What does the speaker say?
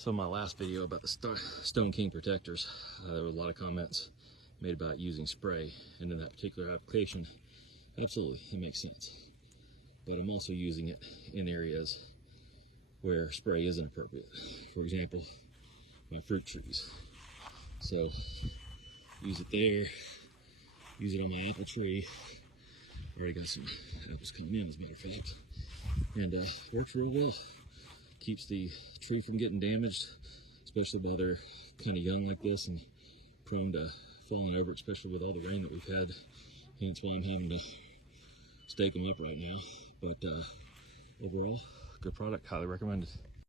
So my last video about the Stoneking protectors, there were a lot of comments made about using spray, and in that particular application, absolutely, it makes sense. But I'm also using it in areas where spray isn't appropriate. For example, my fruit trees. So use it there, use it on my apple tree. Already got some apples coming in, as a matter of fact. And works real well. Keeps the tree from getting damaged, especially while they're kind of young like this and prone to falling over, especially with all the rain that we've had. Hence why I'm having to stake them up right now. But overall, good product, highly recommended.